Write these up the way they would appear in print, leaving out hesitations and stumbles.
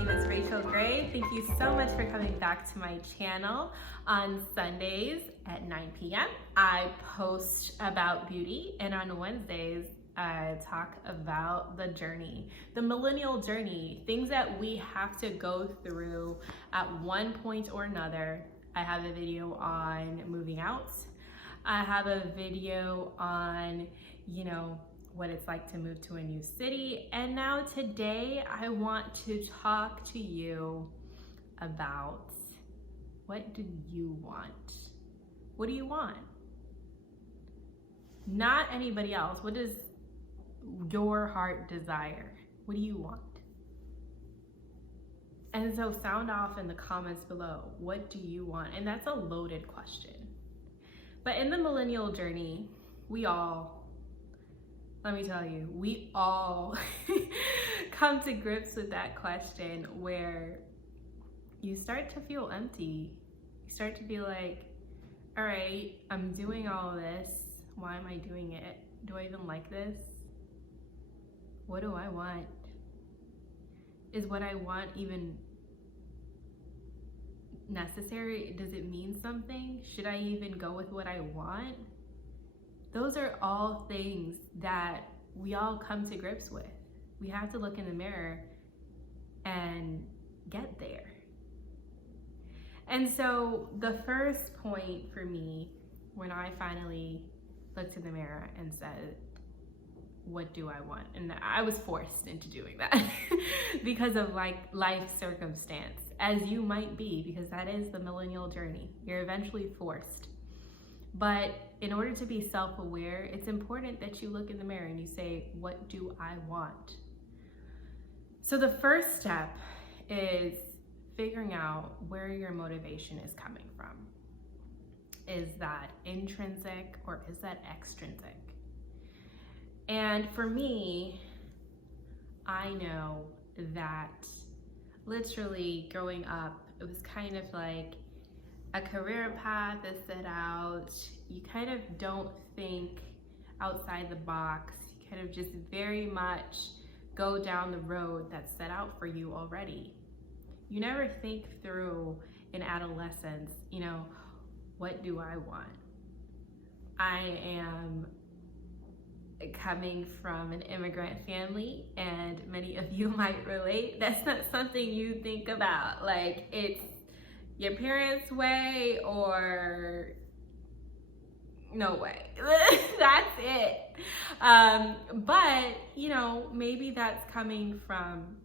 name is Rachel Gray. Thank you so much for coming back to my channel. On Sundays at 9 p.m. I post about beauty, and on Wednesdays I talk about the journey, the millennial journey, things that we have to go through at one point or another. I have a video on moving out. I have a video on, what it's like to move to a new city. And now today I want to talk to you about, what do you want? What do you want? Not anybody else. What does your heart desire? What do you want? And so sound off in the comments below. What do you want? And that's a loaded question. But in the millennial journey, let me tell you, we all come to grips with that question where you start to feel empty. You start to be like, all right, I'm doing all of this. Why am I doing it? Do I even like this? What do I want? Is what I want even necessary? Does it mean something? Should I even go with what I want? Those are all things that we all come to grips with. We have to look in the mirror and get there. And so the first point for me, when I finally looked in the mirror and said, what do I want? And I was forced into doing that because of life circumstance, as you might be, because that is the millennial journey. You're eventually forced. But in order to be self-aware, it's important that you look in the mirror and you say, what do I want? So the first step is figuring out where your motivation is coming from. Is that intrinsic or is that extrinsic? And for me, I know that literally growing up, it was kind of like a career path is set out. You kind of don't think outside the box. You kind of just very much go down the road that's set out for you already. You never think through in adolescence, what do I want? I am coming from an immigrant family, and many of you might relate. That's not something you think about. Like, it's your parents' way or no way. That's it. But, maybe that's coming from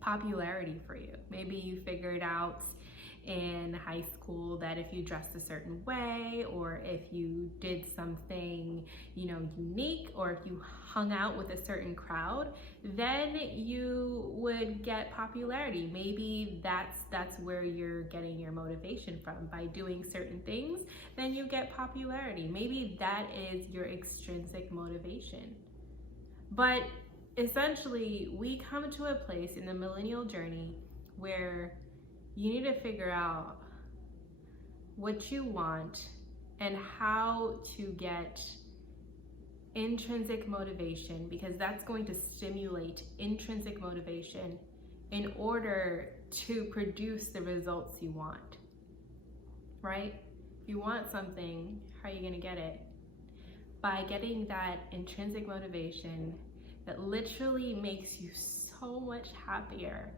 popularity for you. Maybe you figured out in high school that if you dressed a certain way, or if you did something, unique, or if you hung out with a certain crowd, then you would get popularity. Maybe that's where you're getting your motivation from. By doing certain things, then you get popularity. Maybe that is your extrinsic motivation. But essentially, we come to a place in the millennial journey where you need to figure out what you want and how to get intrinsic motivation, because that's going to stimulate intrinsic motivation in order to produce the results you want, right? If you want something, how are you gonna get it? By getting that intrinsic motivation that literally makes you so much happier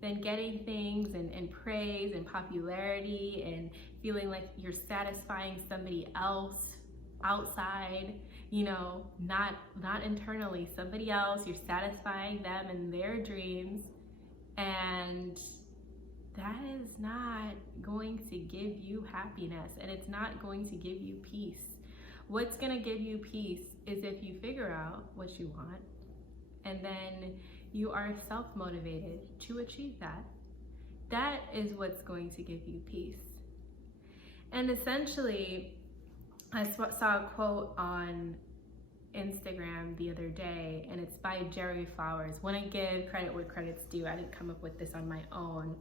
than getting things and praise and popularity and feeling like you're satisfying somebody else outside, not internally, somebody else. You're satisfying them and their dreams, and that is not going to give you happiness, and it's not going to give you peace. What's gonna give you peace is if you figure out what you want, and then you are self-motivated to achieve that. That is what's going to give you peace. And essentially, I saw a quote on Instagram the other day, and it's by Jerry Flowers. When I give credit where credit's due, I didn't come up with this on my own.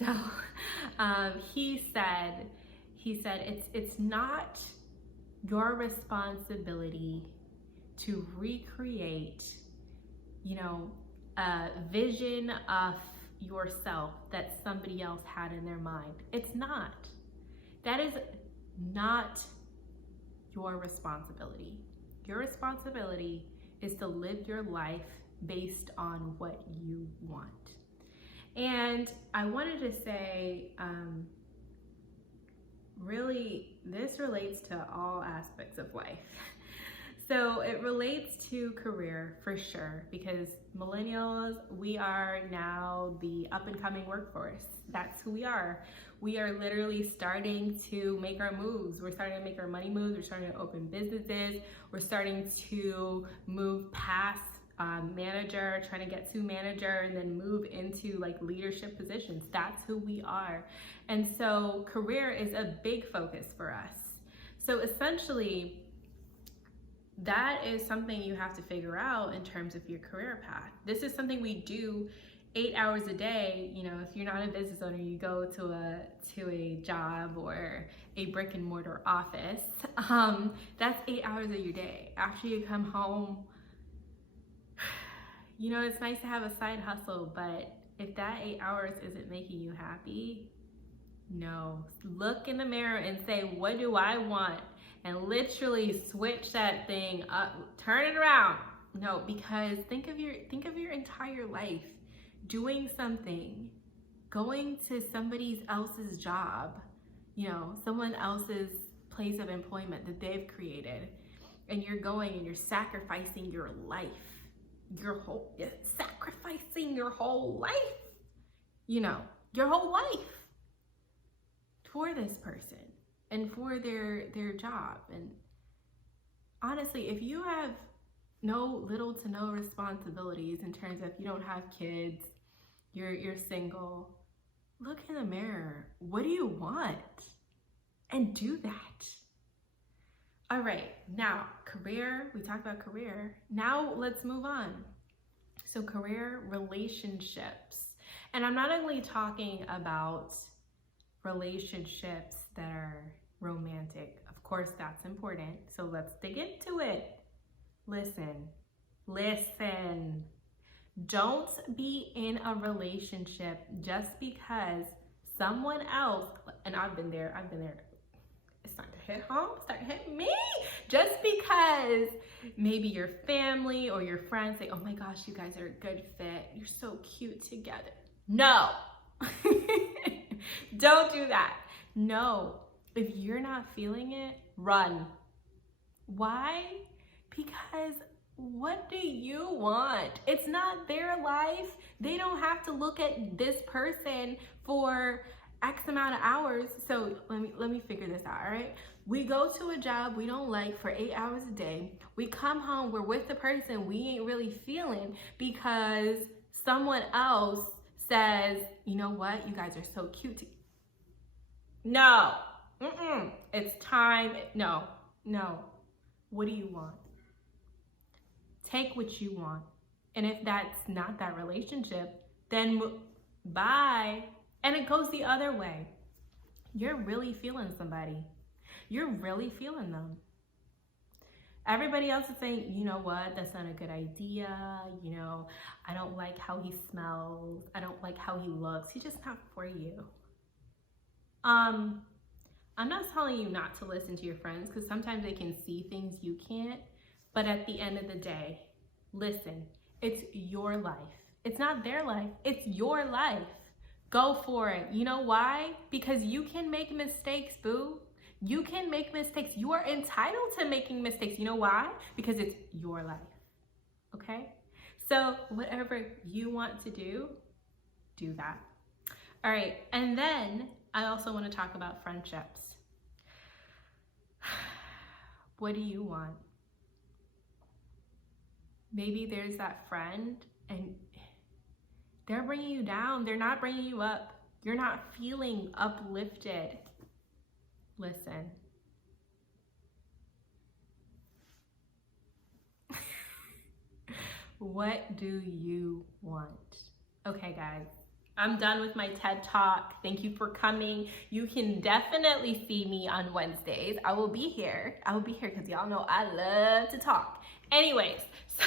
So he said it's not your responsibility to recreate, a vision of yourself that somebody else had in their mind. It's not. That is not your responsibility. Your responsibility is to live your life based on what you want. And I wanted to say, really, this relates to all aspects of life. So it relates to career for sure, because millennials, we are now the up and coming workforce. That's who we are. We are literally starting to make our moves. We're starting to make our money moves. We're starting to open businesses. We're starting to move past manager, trying to get to manager, and then move into like leadership positions. That's who we are. And so career is a big focus for us. So essentially, that is something you have to figure out in terms of your career path. This is something we do 8 hours a day. You know, if you're not a business owner, you go to a job or a brick and mortar office. That's 8 hours of your day. After you come home, you know, it's nice to have a side hustle, but if that 8 hours isn't making you happy, no. Look in the mirror and say, what do I want? And literally switch that thing up, turn it around. No, because think of your entire life doing something, going to somebody else's job, you know, someone else's place of employment that they've created, and you're going and you're sacrificing your life, sacrificing your whole life, you know, your whole life for this person and for their job. And honestly, if you have little to no responsibilities in terms of you don't have kids, you're single, look in the mirror. What do you want? And do that. All right, now career, we talked about career. Now let's move on. So career, relationships. And I'm not only talking about relationships that are romantic. Of course, that's important. So let's dig into it. Listen. Don't be in a relationship just because someone else, and I've been there, it's starting to hit home, starting to hit me. Just because maybe your family or your friends say, oh my gosh, you guys are a good fit. You're so cute together. No, don't do that. No, if you're not feeling it, run. Why? Because what do you want? It's not their life. They don't have to look at this person for X amount of hours. So let me figure this out, all right? We go to a job we don't like for 8 hours a day. We come home, we're with the person we ain't really feeling because someone else says, you know what? You guys are so cute. No, it's time. No. What do you want? Take what you want. And if that's not that relationship, then bye. And it goes the other way. You're really feeling somebody. You're really feeling them. Everybody else is saying, you know what, that's not a good idea. You know, I don't like how he smells. I don't like how he looks. He's just not for you. I'm not telling you not to listen to your friends because sometimes they can see things you can't. But at the end of the day, listen, it's your life. It's not their life. It's your life. Go for it. You know why? Because you can make mistakes, boo. You can make mistakes. You are entitled to making mistakes. You know why? Because it's your life. Okay? So whatever you want to do that. All right. And then I also want to talk about friendships. What do you want? Maybe there's that friend and they're bringing you down. They're not bringing you up. You're not feeling uplifted. Listen. What do you want? Okay, guys. I'm done with my TED Talk. Thank you for coming. You can definitely see me on Wednesdays. I will be here because y'all know I love to talk. Anyways,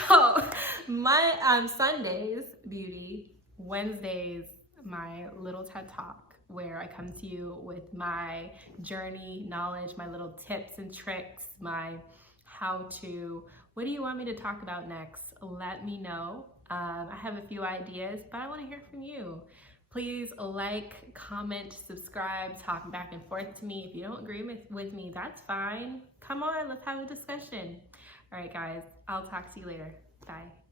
so my Sundays, beauty, Wednesdays, my little TED Talk where I come to you with my journey, knowledge, my little tips and tricks, my how to. What do you want me to talk about next? Let me know. I have a few ideas, but I want to hear from you. Please like, comment, subscribe, talk back and forth to me. If you don't agree with me, that's fine. Come on, let's have a discussion. All right, guys, I'll talk to you later. Bye.